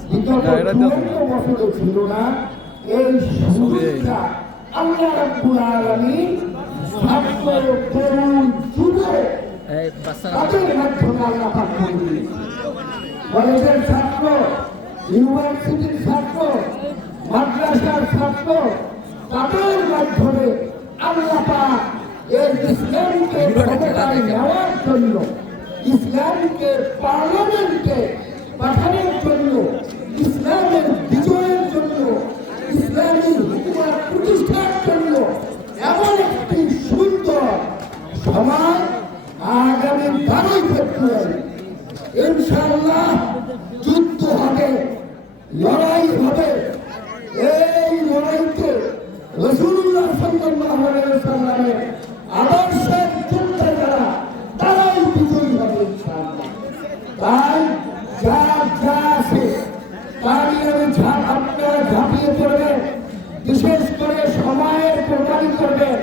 সুযোগটা বিগত বছরে ছিল না। এই সুযোগটা আল্লাহ রাব্বুল আলামিন ছাত্র তরুণ বাচ্চারা তাদের মাধ্যমে আল্লাহ পাক করে দিয়েছেন। কলেজের ছাত্র ইউনিভার্সিটির ছাত্র মাদ্রাসার ছাত্র তাদের মাধ্যমে আল্লাহ পাক এই ইসলামকে ক্ষমতায় নেওয়ার জন্য ইসলামকে পার্লামেন্টে পাঠানোর জন্য ইসলামের বিজয়ের জন্য ইসলামী হুকুমাত প্রতিষ্ঠার জন্য এমন একটি সুন্দর সমাজ আগামী বারোই ফেব্রুয়ারি, ইনশাআল্লাহ যুদ্ধ হবে, লড়াই হবে। এই লড়াইতে রসুল্লাহ সাল্লাল্লাহু আলাইহি সাল্লামের আদর্শের যোদ্ধা যারা, তারাই বিজয়ী হবে তাই যা যা আছে তা নিয়ে আপনারা ঝাঁপিয়ে পড়বেন। বিশেষ করে সময়ের প্রদান করবেন